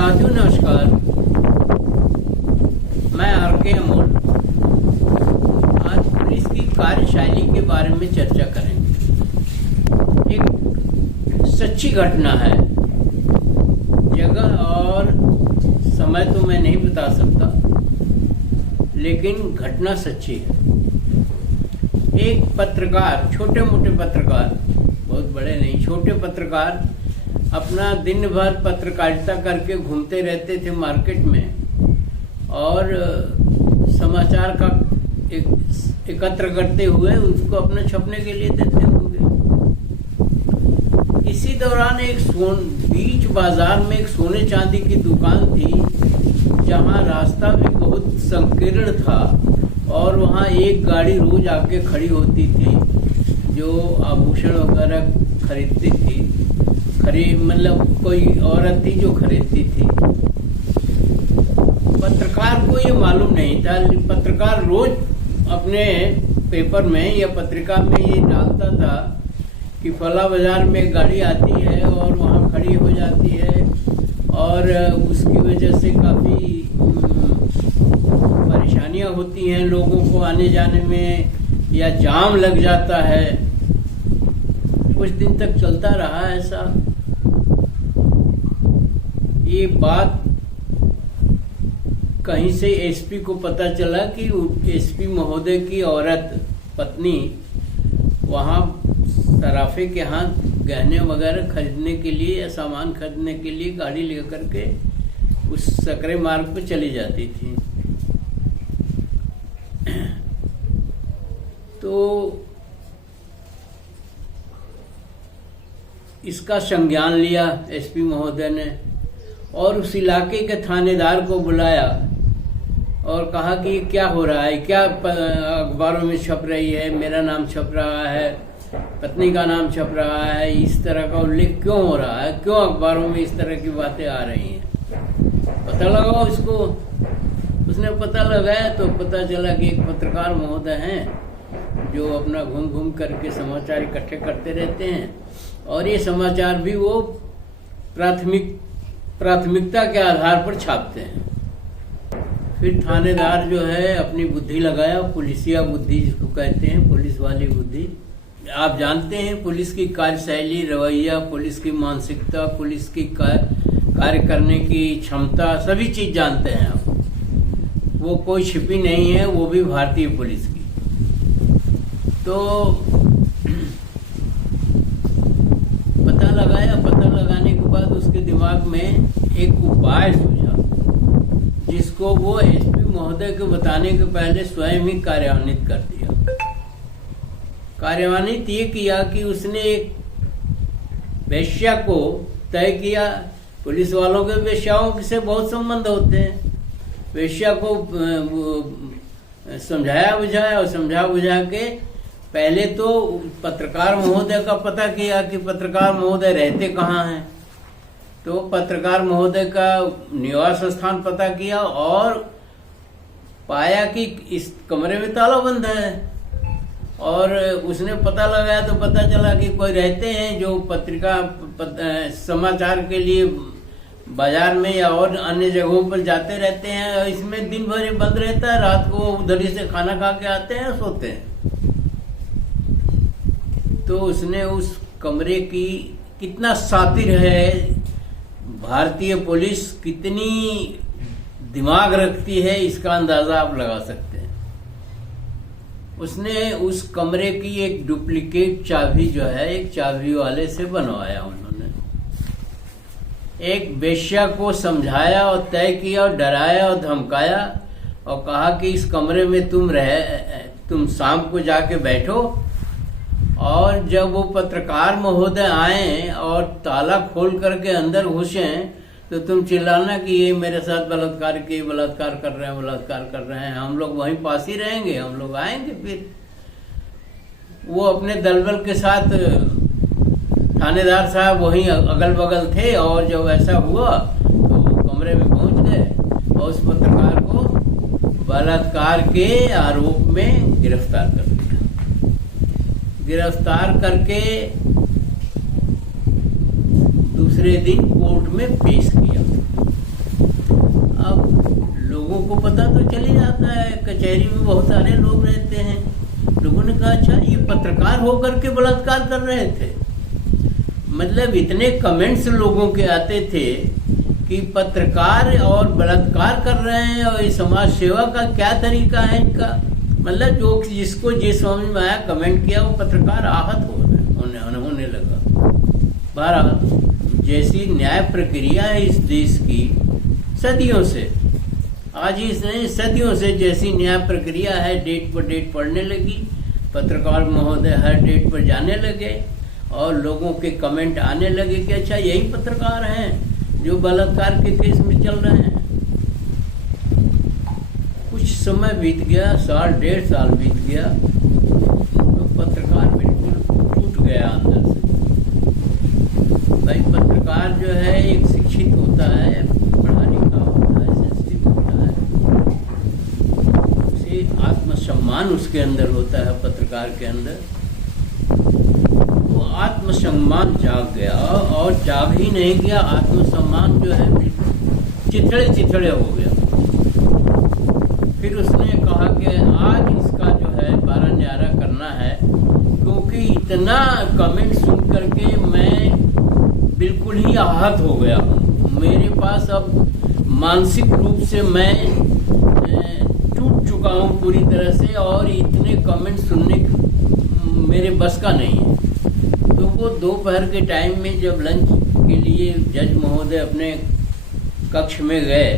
साथियों नमस्कार, मैं आर.के. अमोल। आज पुलिस की कार्यशैली के बारे में चर्चा करेंगे। एक सच्ची घटना है, जगह और समय तो मैं नहीं बता सकता, लेकिन घटना सच्ची है। एक पत्रकार, छोटे मोटे पत्रकार, बहुत बड़े नहीं, छोटे पत्रकार अपना दिन भर पत्रकारिता करके घूमते रहते थे मार्केट में और समाचार का एकत्र करते हुए उसको अपने छपने के लिए देते होंगे। इसी दौरान एक बीच बाजार में एक सोने चांदी की दुकान थी, जहां रास्ता भी बहुत संकीर्ण था और वहां एक गाड़ी रोज आके खड़ी होती थी जो आभूषण वगैरह खरीदती थी। मतलब कोई औरत थी जो खरीदती थी। पत्रकार को ये मालूम नहीं था। पत्रकार रोज अपने पेपर में या पत्रिका में ये डालता था कि फला बाजार में गाड़ी आती है और वहाँ खड़ी हो जाती है और उसकी वजह से काफ़ी परेशानियाँ होती हैं लोगों को आने जाने में, या जाम लग जाता है। कुछ दिन तक चलता रहा ऐसा। ये बात कहीं से एसपी को पता चला कि एसपी महोदय की औरत पत्नी वहां सराफे के यहाँ गहने वगैरह खरीदने के लिए या सामान खरीदने के लिए गाड़ी लेकर के उस सकरे मार्ग पर चली जाती थी। तो इसका संज्ञान लिया एसपी महोदय ने और उस इलाके के थानेदार को बुलाया और कहा कि क्या हो रहा है, क्या अखबारों में छप रही है, मेरा नाम छप रहा है, पत्नी का नाम छप रहा है, इस तरह का उल्लेख क्यों हो रहा है, क्यों अखबारों में इस तरह की बातें आ रही हैं। पता लगाओ इसको। उसने पता लगाया तो पता चला कि एक पत्रकार महोदय हैं जो अपना घूम घूम करके समाचार इकट्ठे करते रहते हैं और ये समाचार भी वो प्राथमिकता के आधार पर छापते हैं। फिर थानेदार जो है अपनी बुद्धि लगाया, पुलिसिया बुद्धि जिसको कहते हैं, पुलिस वाली बुद्धि। आप जानते हैं पुलिस की कार्यशैली, रवैया, पुलिस की मानसिकता, पुलिस की कार्य करने की क्षमता, सभी चीज जानते हैं आप। वो कोई छिपी नहीं है, वो भी भारतीय पुलिस की। तो पता लगाया, पता लगाने के बाद उसके दिमाग में एक उपाय सूझा जिसको वो एसपी महोदय को बताने के पहले स्वयं ही कार्यान्वित कर दिया। कार्यान्वित ये किया कि उसने एक वेश्या को तय किया। पुलिस वालों के वेश्याओं से बहुत संबंध होते हैं। वेश्या को समझाया बुझाया और समझा बुझा के पहले तो पत्रकार महोदय का पता किया कि पत्रकार महोदय रहते कहाँ हैं। तो पत्रकार महोदय का निवास स्थान पता किया और पाया कि इस कमरे में ताला बंद है। और उसने पता लगाया तो पता चला कि कोई रहते हैं जो समाचार के लिए बाजार में या और अन्य जगहों पर जाते रहते हैं। इसमें दिन भर बंद रहता है, रात को उधर से खाना खा के आते हैं, सोते हैं। तो उसने उस कमरे की, कितना शातिर है भारतीय पुलिस, कितनी दिमाग रखती है, इसका अंदाजा आप लगा सकते हैं। उसने उस कमरे की एक डुप्लीकेट चाबी जो है एक चाबी वाले से बनवाया। उन्होंने एक वेश्या को समझाया और तय किया और डराया और धमकाया और कहा कि इस कमरे में तुम शाम को जाके बैठो और जब वो पत्रकार महोदय आए और ताला खोल करके अंदर घुसे तो तुम चिल्लाना कि ये मेरे साथ बलात्कार कर रहे हैं। हम लोग वहीं पास ही रहेंगे, हम लोग आएंगे। फिर वो अपने दलबल के साथ, थानेदार साहब वहीं अगल बगल थे और जब ऐसा हुआ तो कमरे में पहुंच गए और उस पत्रकार को बलात्कार के आरोप में गिरफ्तार कर दिया। गिरफ्तार करके दूसरे दिन कोर्ट में पेश किया। कचहरी में बहुत सारे लोग रहते हैं। लोगों ने कहा अच्छा ये पत्रकार होकर के बलात्कार कर रहे थे। मतलब इतने कमेंट्स लोगों के आते थे कि पत्रकार और बलात्कार कर रहे हैं, और ये समाज सेवा का क्या तरीका है इनका। मतलब जो जिसको जिस समझ में आया कमेंट किया, वो पत्रकार आहत होने लगा। बहरहाल जैसी न्याय प्रक्रिया है इस देश की सदियों से, आज ही नहीं सदियों से जैसी न्याय प्रक्रिया है, डेट पर डेट पढ़ने लगी, पत्रकार महोदय हर डेट पर जाने लगे और लोगों के कमेंट आने लगे कि अच्छा यही पत्रकार हैं जो बलात्कार के केस में चल रहे हैं। कुछ समय बीत गया, साल डेढ़ साल बीत गया, तो पत्रकार बिल्कुल टूट गया अंदर से। भाई पत्रकार जो है एक शिक्षित होता है, पढ़ा लिखा होता है, संस्कृत होता है, उसे आत्मसम्मान उसके अंदर होता है। पत्रकार के अंदर वो आत्मसम्मान जाग गया, और जाग ही नहीं गया, आत्मसम्मान जो है चिथड़े चिथड़े हो गया। फिर उसने कहा कि आज इसका जो है 12 न्यारा करना है, क्योंकि इतना कमेंट सुन करके मैं बिल्कुल ही आहत हो गया हूँ। मेरे पास अब मानसिक रूप से मैं टूट चुका हूँ पूरी तरह से, और इतने कमेंट सुनने मेरे बस का नहीं है। तो वो दोपहर के टाइम में जब लंच के लिए जज महोदय अपने कक्ष में गए,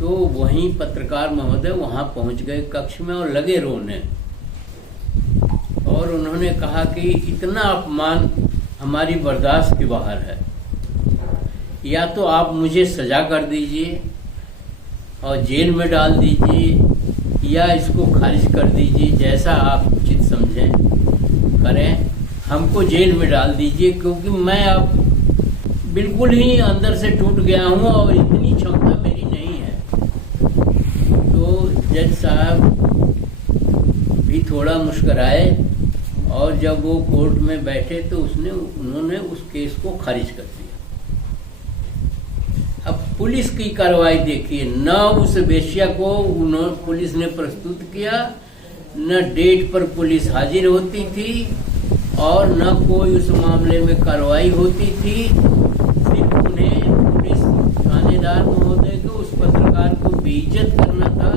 तो वहीं पत्रकार महोदय वहां पहुंच गए कक्ष में और लगे रोने। और उन्होंने कहा कि इतना अपमान हमारी बर्दाश्त के बाहर है, या तो आप मुझे सजा कर दीजिए और जेल में डाल दीजिए, या इसको खारिज कर दीजिए, जैसा आप उचित समझें करें। हमको जेल में डाल दीजिए, क्योंकि मैं अब बिल्कुल ही अंदर से टूट गया हूँ और इतनी क्षमता मेरी नहीं है। तो जज साहब भी थोड़ा मुस्कराए, और जब वो कोर्ट में बैठे तो उन्होंने उस केस को खारिज कर दिया। अब पुलिस की कार्रवाई देखिए, न उस वेश्या को पुलिस ने प्रस्तुत किया, न डेट पर पुलिस हाजिर होती थी, और न कोई उस मामले में कार्रवाई होती थी। सिर्फ उन्हें पुलिस थानेदार महोदय को, उस पत्रकार को बेइज्जत करना था,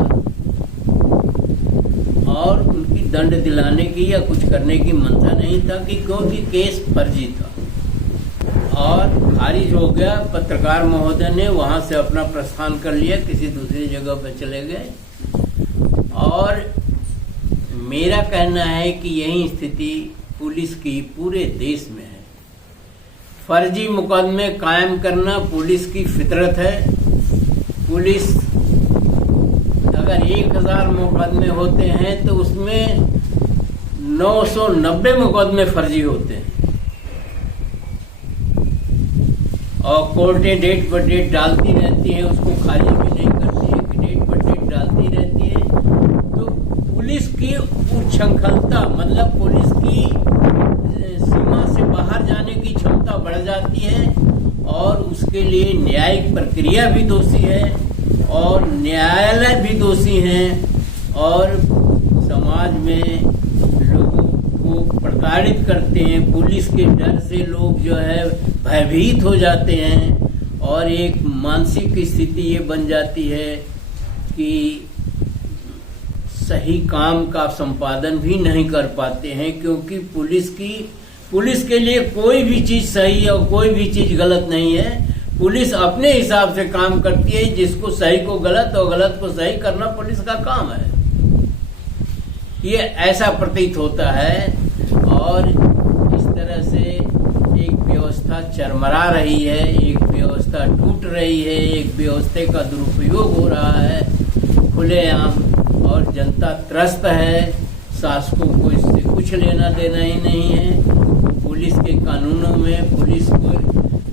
और उनकी दंड दिलाने की या कुछ करने की मंशा नहीं था, कि क्योंकि केस फर्जी था। और खारिज हो गया। पत्रकार महोदय ने वहां से अपना प्रस्थान कर लिया, किसी दूसरी जगह पर चले गए। और मेरा कहना है कि यही स्थिति पुलिस की पूरे देश में है। फर्जी मुकदमे कायम करना पुलिस की फितरत है। पुलिस अगर 1000 मुकदमे होते हैं तो उसमें 990 मुकदमे फर्जी होते हैं, और कोर्टें डेट पर डेट डालती रहती हैं, उसको खारिज भी नहीं करती है, कि डेट पर डेट डालती रहती है। तो पुलिस की उच्छृंखलता, मतलब पुलिस की सीमा से बाहर जाने की क्षमता बढ़ जाती है, और उसके लिए न्यायिक प्रक्रिया भी दोषी है, और न्यायालय भी दोषी हैं, और समाज में लोगों को प्रताड़ित करते हैं। पुलिस के डर से लोग जो है भयभीत हो जाते हैं, और एक मानसिक स्थिति ये बन जाती है कि सही काम का संपादन भी नहीं कर पाते हैं, क्योंकि पुलिस के लिए कोई भी चीज सही और कोई भी चीज गलत नहीं है। पुलिस अपने हिसाब से काम करती है, जिसको सही को गलत और गलत को सही करना पुलिस का काम है। ये ऐसा प्रतीत होता है, और इस तरह से एक व्यवस्था चरमरा रही है, एक व्यवस्था टूट रही है, एक व्यवस्था का दुरुपयोग हो रहा है खुलेआम, और जनता त्रस्त है। शासकों को इससे कुछ लेना देना ही नहीं है। पुलिस के कानूनों में पुलिस को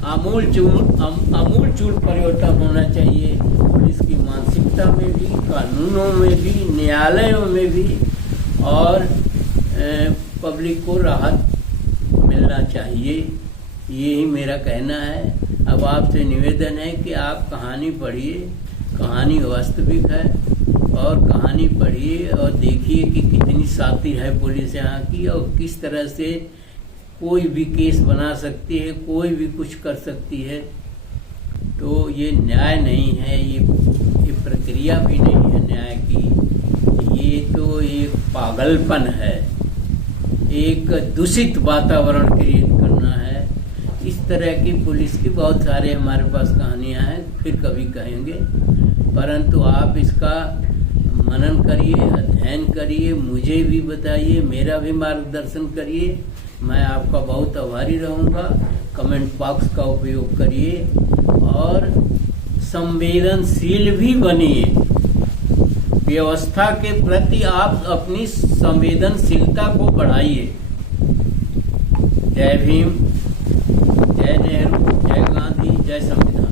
आमूल चूल परिवर्तन होना चाहिए, पुलिस की मानसिकता में भी, कानूनों में भी, न्यायालयों में भी, और पब्लिक को राहत मिलना चाहिए। यही मेरा कहना है। अब आपसे निवेदन है कि आप कहानी पढ़िए, कहानी वास्तविक है। और कहानी पढ़िए और देखिए कि कितनी शातिर है पुलिस यहाँ की, और किस तरह से कोई भी केस बना सकती है, कोई भी कुछ कर सकती है। तो ये न्याय नहीं है, ये प्रक्रिया भी नहीं है न्याय की। ये तो एक पागलपन है, एक दूषित वातावरण क्रिएट करना है। इस तरह की पुलिस की बहुत सारे हमारे पास कहानियां हैं, फिर कभी कहेंगे। परंतु आप इसका मनन करिए, अध्ययन करिए, मुझे भी बताइए, मेरा भी मार्गदर्शन करिए। मैं आपका बहुत आभारी रहूँगा। कमेंट बॉक्स का उपयोग करिए और संवेदनशील भी बनिए। व्यवस्था के प्रति आप अपनी संवेदनशीलता को बढ़ाइए। जय भीम, जय नेहरू, जय गांधी, जय संविधान।